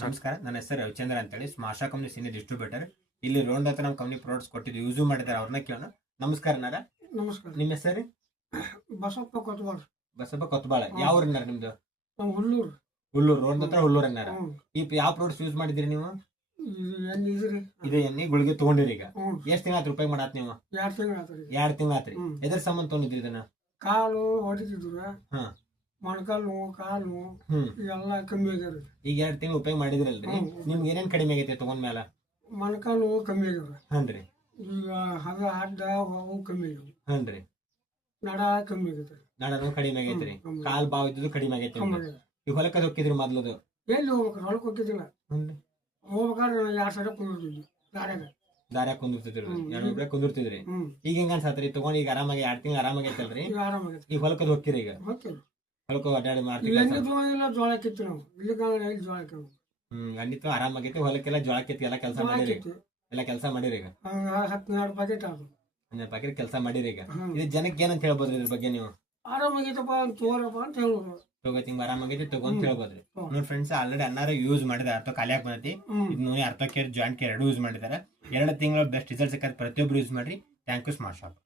ನಮಸ್ಕಾರ, ನನ್ನ ಹೆಸರು ರವಿಚಂದ್ರ ಅಂತೇಳಿ ಸ್ಮಾಶಾ ಕಂಪ್ನಿ ಸೀನಿಯರ್ ಡಿಸ್ಟ್ರಿಬ್ಯೂಟರ್. ಇಲ್ಲಿ ರೋಡ್ ಹತ್ರ ನಮ್ಮ ಕಂಪ್ನಿ ಪ್ರಾಡಕ್ಟ್ಸ್ ಕೊಟ್ಟಿದ್ದು ಯೂಸ್ ಮಾಡಿದ್ದಾರೆ, ಅವ್ರನ್ನ ಕೇಳೋಣ. ನಮಸ್ಕಾರ ನಾರ, ನಮಸ್ಕಾರ. ನಿಮ್ಮ ಹೆಸರು? ಬಸಪ್ಪ ಕೊತ್ವಾಳ. ಬಸಪ್ಪ ಕೊತ್ಬಾಳ. ಯಾವ ಊರನ್ನಾರ ನಿಮ್ದು? ನಾವು ಹುಲ್ಲೂರು. ಹುಲ್ಲೂರು ರೋಡ್ ಹತ್ರ ಹುಲ್ಲೂರು ಅನ್ನಾರ. ಹ್ಞೂ. ಈ ಯಾವ ಪ್ರಾಡಕ್ಟ್ಸ್ ಯೂಸ್ ಮಾಡಿದಿರಿ ನೀವು? ಎಣ್ಣೆ ಇದ್ರಿ. ಇದೇ ಎಣ್ಣೆ ಗುಳಿಗೆ ತಗೊಂಡಿರಿ. ಈಗ ಹ್ಞೂ. ಎಷ್ಟ್ ತಿಂಗಳ ರೂಪಾಯಿ ಮಾಡಾತ್ ನೀವು? 2 ತಿಂಗಳು ಆತ್ರಿ. 2 ತಿಂಗಳ ಆತ್ರಿ. ಹ್ಞೂ. ಎದ್ರ ಸಂಬಂಧ ತೊಗೊಂಡಿದ್ರಿ ಇದನ್ನ? ಕಾಲು ಹೊಡಿತಿದ್ರು, ಹಾ. ಮೊಣಕಾಲು ನೋವು, ಕಾಲು ನೋವು ಹ್ಮ್. ಇವೆಲ್ಲ ಕಮ್ಮಿ ಆಗ್ಯಾವ್ರಿ. ಈಗ 2 ತಿಂಗಳು ಉಪಯೋಗ ಮಾಡಿದ್ರಲ್ರಿ, ಹ್ಞೂ. ನಿಮ್ಗೆ ಏನೇನ್ ಕಡಿಮೆ ಆಗೈತೆ ತಗೊಂಡ್ಮೇಲ? ಮೊಣಕಾಲು ನೋವು ಕಮ್ಮಿ ಆಗ್ಯಾವ್ರಿ. ಹನ್ರಿ. ಈಗ ಅಡ್ಡ ಅವು ಕಮ್ಮಿ ಆಗ್ಯಾವ. ಹನ್ರಿ. ನಡ ಕಮ್ಮಿ ಆಗೈತೆ. ನಡನು ಕಡಿಮೆ ಆಗೈತ್ರಿ. ಹ್ಮ್. ಕಾಲ್ ಬಾವ್ ಇದ್ದು ಕಡಿಮೆ ಆಗೈತಿ. ಕಮ್ಮಿ ಆಗ್ಯದ. ಈಗ ಹೊಲಕ್ಕದ ಹೋಗಿದ್ರಿ ಮೊದ್ಲದು? ಎಲ್ಲಿ ಹೋಗ್ಬೇಕ್ರಿ? ಹೊಲಕ್ಕೆ ಹೋಗಿದ್ದಿಲ್ಲ. ಹನ್ರಿ. ಹೋಗ್ಬೇಕಾದ್ರೆ 2 ಸಲ ಕುಂದಿರ್ತಿದ್ವಿ ದಾರ್ಯಾಗ. ದಾರ್ಯಾಗ ಕುಂದಿರ್ತಿದ್ರಿ, ಹ್ಮ್. 2 ಕುಂದಿರ್ತಿದ್ರಿ. ಹ್ಞೂ. ಈಗ ಹೆಂಗ ಅನ್ಸತ್ರಿ ತಗೊಂಡ್? ಈಗ ಆರಾಮಾಗಿ 2 ತಿಂಗಳು ಆರಾಮಾಗೈತಲ್ರಿ? ಈಗ ಆರಾಮಾಗೈತೆ. ಈಗ ಹೊಲಕ್ಕದ ಹೋಗ್ತೀರಿ? ಈಗ ಹೋಗ್ತೀವಿ. ಹೊಲಕ್ಕ ಅಡ್ಡಾಡಿ ಎಣ್ಣೆ ಮಾಡ್ತೀವಿ. ತಗೊಂಡಿಲ್ಲ, ಜೋಳ ಕಿತ್ತು ನಾವು. ಇಲ್ಲಿ ಎಲ್ಲಿ ಜೋಳ ಕಿತ್ತು? ಖಂಡಿತ ಆರಾಮಾಗೈತಿ. ಹೊಲಕ್ಕೆಲ್ಲ ಜೋಳ ಕಿತ್ತಿ ಎಲ್ಲ ಕೆಲಸ ಜೋಳ ಮಾಡಿರಿ? ಕಿತ್ತು. ಎಲ್ಲ ಕೆಲಸ ಮಾಡಿರಿ? ಈಗ 12 ಪ್ಯಾಕೆಟ್ ಆದ್ರು. 12 ಪ್ಯಾಕೆಟ್ ಕೆಲಸ ಮಾಡಿರಿ. ಈಗ ಹ್ಮ್. ಇದು ಜನಕ್ಕೆ ಏನಂತ ಹೇಳ್ಬೋದ್ರಿ ಇದ್ರ ಬಗ್ಗೆ ನೀವು? ಆರಾಮಾಗೈತಪ್ಪ ಅಂತ ತೋರಪ್ಪ ಅಂತ ಹೇಳೋದು. ತಗೋತಿ ಆರಾಮಾಗೈತಿ ತಗೊಂತ ಹ್ಮ್. ಹೇಳ್ಬೋದ್ರಿ. ಹ್ಮ್. ನೋಡಿ ಫ್ರೆಂಡ್ಸ್, ಆಲ್ರೆಡಿ ಅನ್ನಾರ ಯೂಸ್ ಮಾಡಿದಾರೆ. ಅರ್ಥ ಖಾಲಿ ಆಗಿ ಬಂದೈತಿ. ಇದು ನೋಡಿ ಅರ್ಥ ಕೇರ್ ಜಾಯಿಂಟ್ ಕೇರ್ 2 ಯೂಸ್ ಮಾಡಿದಾರೆ. 2 ತಿಂಗಳ ಬೆಸ್ಟ್ ರಿಸಲ್ಟ್ ಸಿಕ್ಕತ್ತೆ. ಪ್ರತಿಯೊಬ್ರು ಯೂಸ್ ಮಾಡ್ರಿ. Thank you smart shop.